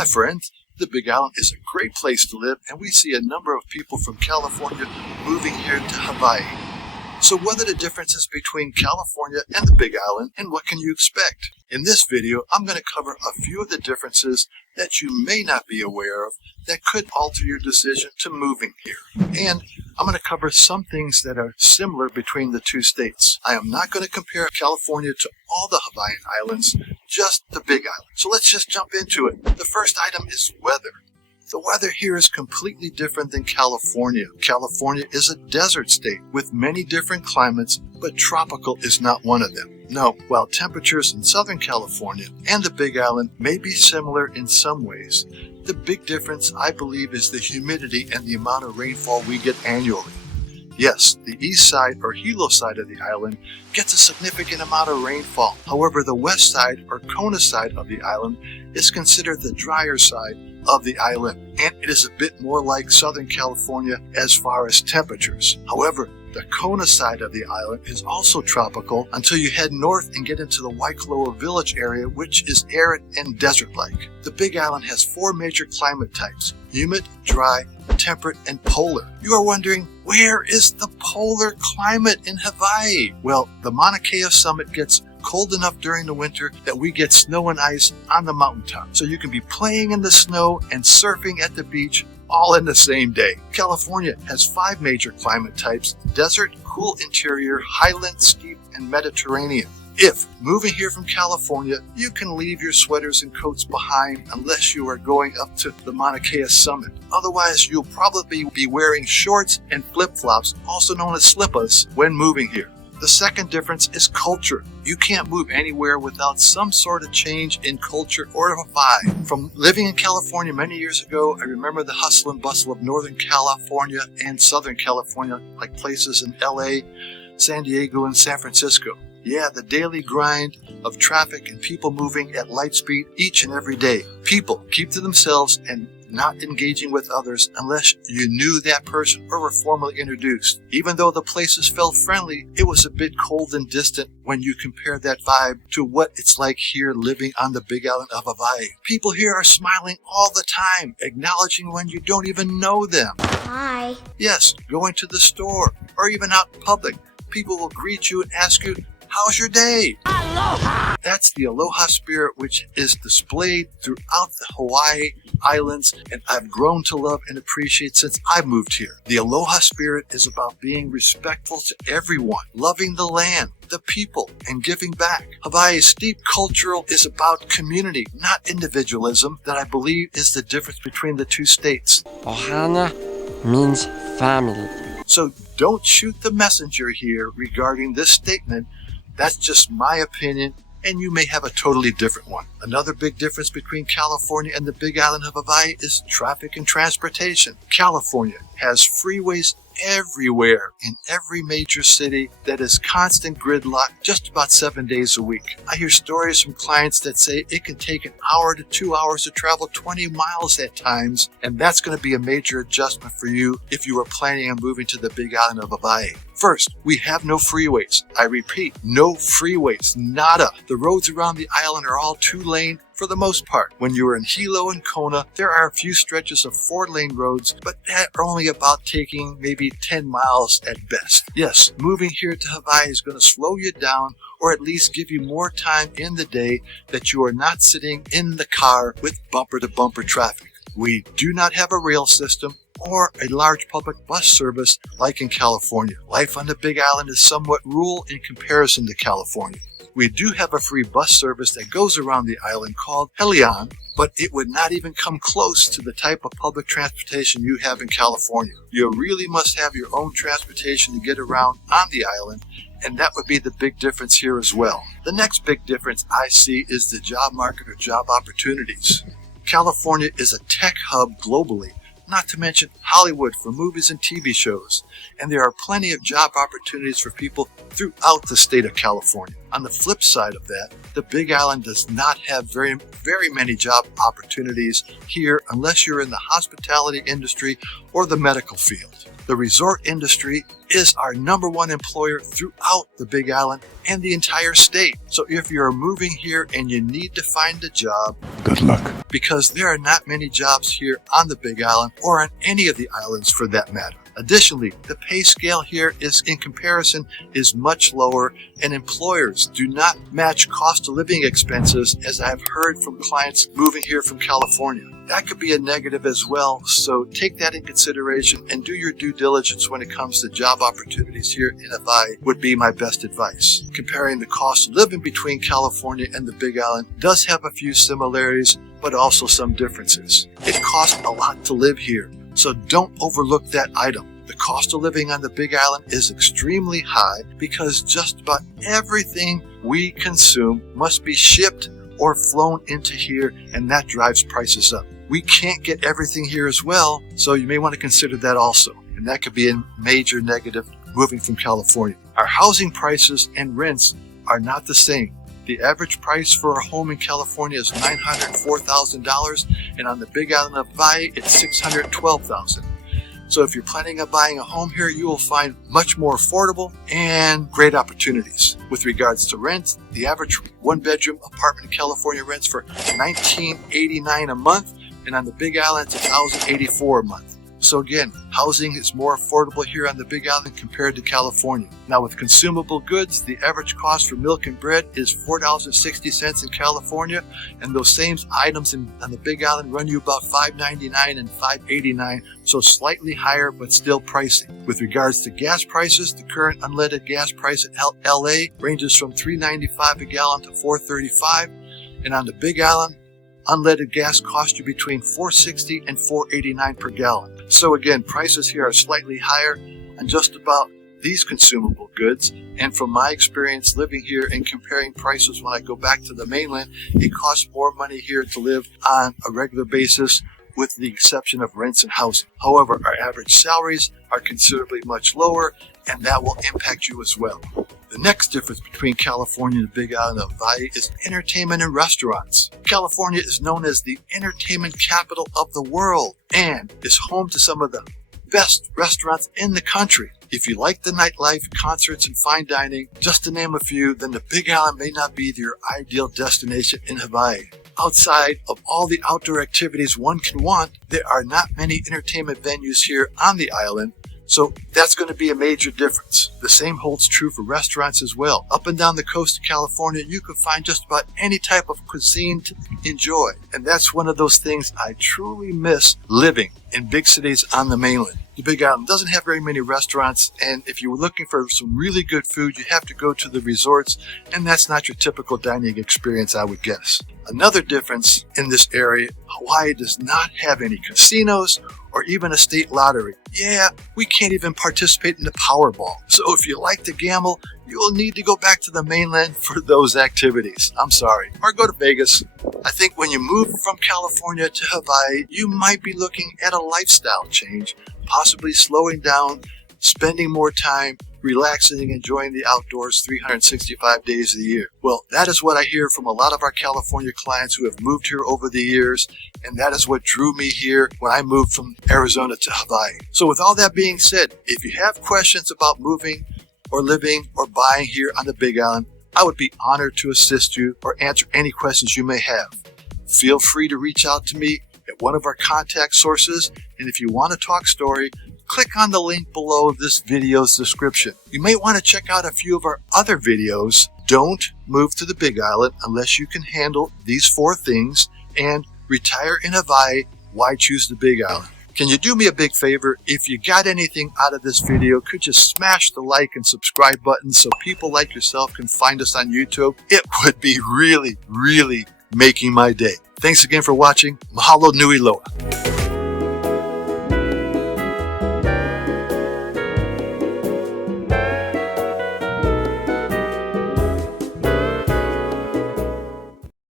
Hi friends, the Big Island is a great place to live and we see a number of people from California moving here to Hawaii. So what are the differences between California and the Big Island and what can you expect? In this video, I'm going to cover a few of the differences that you may not be aware of that could alter your decision to moving here. And I'm going to cover some things that are similar between the two states. I am not going to compare California to all the Hawaiian Islands, just the Big Island. So let's just jump into it. The first item is weather. The weather here is completely different than California. California is a desert state with many different climates, but tropical is not one of them. No, while temperatures in Southern California and the Big Island may be similar in some ways, the big difference, I believe, is the humidity and the amount of rainfall we get annually. Yes, the east side or Hilo side of the island gets a significant amount of rainfall. However, the west side or Kona side of the island is considered the drier side of the island, and it is a bit more like Southern California as far as temperatures. However, the Kona side of the island is also tropical until you head north and get into the Waikoloa village area, which is arid and desert-like. The Big Island has 4 major climate types: humid, dry, temperate, and polar. You are wondering, where is the polar climate in Hawaii? Well, the Mauna Kea summit gets cold enough during the winter that we get snow and ice on the mountaintop. So you can be playing in the snow and surfing at the beach all in the same day. California has 5 major climate types: desert, cool interior, highland, steppe, and Mediterranean. If moving here from California, you can leave your sweaters and coats behind unless you are going up to the Mauna Kea summit. Otherwise, you'll probably be wearing shorts and flip-flops, also known as slippers, when moving here. The second difference is culture. You can't move anywhere without some sort of change in culture or a vibe. From living in California many years ago, I remember the hustle and bustle of Northern California and Southern California, like places in LA, San Diego, and San Francisco. Yeah, the daily grind of traffic and people moving at light speed each and every day. People keep to themselves and not engaging with others unless you knew that person or were formally introduced. Even though the places felt friendly, it was a bit cold and distant when you compare that vibe to what it's like here living on the Big Island of Hawaii. People here are smiling all the time, acknowledging when you don't even know them. Hi. Yes, going to the store or even out in public, people will greet you and ask you, "How's your day?" Aloha! That's the aloha spirit which is displayed throughout the Hawaii Islands, and I've grown to love and appreciate since I moved here. The aloha spirit is about being respectful to everyone, loving the land, the people, and giving back. Hawaii's deep cultural is about community, not individualism, that I believe is the difference between the two states. Ohana means family. So don't shoot the messenger here regarding this statement. That's just my opinion, and you may have a totally different one. Another big difference between California and the Big Island of Hawaii is traffic and transportation. California has freeways everywhere in every major city that is constant gridlock just about 7 days a week. I hear stories from clients that say it can take an hour to 2 hours to travel 20 miles at times, and that's going to be a major adjustment for you if you are planning on moving to the Big Island of Hawaii. First, we have no freeways. I repeat, no freeways, nada. The roads around the island are all 2-lane for the most part. When you are in Hilo and Kona, there are a few stretches of 4-lane roads, but that are only about taking maybe 10 miles at best. Yes, moving here to Hawaii is going to slow you down, or at least give you more time in the day that you are not sitting in the car with bumper-to-bumper traffic. We do not have a rail system or a large public bus service like in California. Life on the Big Island is somewhat rural in comparison to California. We do have a free bus service that goes around the island called Helion, but it would not even come close to the type of public transportation you have in California. You really must have your own transportation to get around on the island, and that would be the big difference here as well. The next big difference I see is the job market or job opportunities. California is a tech hub globally, not to mention Hollywood for movies and TV shows, and there are plenty of job opportunities for people throughout the state of California. On the flip side of that, the Big Island does not have very many job opportunities here unless you're in the hospitality industry or the medical field. The resort industry is our #1 employer throughout the Big Island and the entire state. So if you're moving here and you need to find a job, good luck. Because there are not many jobs here on the Big Island or on any of the islands for that matter. Additionally, the pay scale here in comparison is much lower, and employers do not match cost of living expenses, as I've heard from clients moving here from California. That could be a negative as well, so take that in consideration and do your due diligence when it comes to job opportunities here in Hawaii would be my best advice. Comparing the cost of living between California and the Big Island does have a few similarities, but also some differences. It costs a lot to live here, so don't overlook that item. The cost of living on the Big Island is extremely high because just about everything we consume must be shipped or flown into here, and that drives prices up. We can't get everything here as well, so you may want to consider that also, and that could be a major negative moving from California. Our housing prices and rents are not the same. The average price for a home in California is $904,000, and on the Big Island of Hawaii, it's $612,000. So if you're planning on buying a home here, you will find much more affordable and great opportunities. With regards to rent, the average one-bedroom apartment in California rents for $1,989 a month, and on the Big Island, it's $1,084 a month. So again, housing is more affordable here on the Big Island compared to California. Now with consumable goods, the average cost for milk and bread is $4.60 in California, and those same items on the Big Island run you about $5.99 and $5.89, so slightly higher but still pricey. With regards to gas prices, the current unleaded gas price at LA ranges from $3.95 a gallon to $4.35, and on the Big Island, unleaded gas costs you between $4.60 and $4.89 per gallon. So again, prices here are slightly higher on just about these consumable goods. And from my experience living here and comparing prices when I go back to the mainland, it costs more money here to live on a regular basis, with the exception of rents and housing. However, our average salaries are considerably much lower, and that will impact you as well. The next difference between California and the Big Island of Hawaii is entertainment and restaurants. California is known as the entertainment capital of the world and is home to some of the best restaurants in the country. If you like the nightlife, concerts, and fine dining, just to name a few, then the Big Island may not be your ideal destination in Hawaii. Outside of all the outdoor activities one can want, there are not many entertainment venues here on the island, so that's going to be a major difference. The same holds true for restaurants as well. Up and down the coast of California, you can find just about any type of cuisine to enjoy, and that's one of those things I truly miss living in big cities on the mainland. The Big Island doesn't have very many restaurants, and if you were looking for some really good food, you have to go to the resorts, and that's not your typical dining experience, I would guess. Another difference in this area, Hawaii does not have any casinos or even a state lottery. Yeah, we can't even participate in the Powerball. So if you like to gamble, you will need to go back to the mainland for those activities. I'm sorry. Or go to Vegas. I think when you move from California to Hawaii, you might be looking at a lifestyle change, possibly slowing down, spending more time, relaxing and enjoying the outdoors 365 days of the year. Well, that is what I hear from a lot of our California clients who have moved here over the years, and that is what drew me here when I moved from Arizona to Hawaii. So with all that being said, if you have questions about moving or living or buying here on the Big Island, I would be honored to assist you or answer any questions you may have. Feel free to reach out to me at one of our contact sources, and if you want to talk story, click on the link below this video's description. You may want to check out a few of our other videos. Don't move to the Big Island unless you can handle these 4 things, and retire in Hawaii, why choose the Big Island? Can you do me a big favor? If you got anything out of this video, could you smash the like and subscribe button so people like yourself can find us on YouTube? It would be really, really making my day. Thanks again for watching. Mahalo nui loa.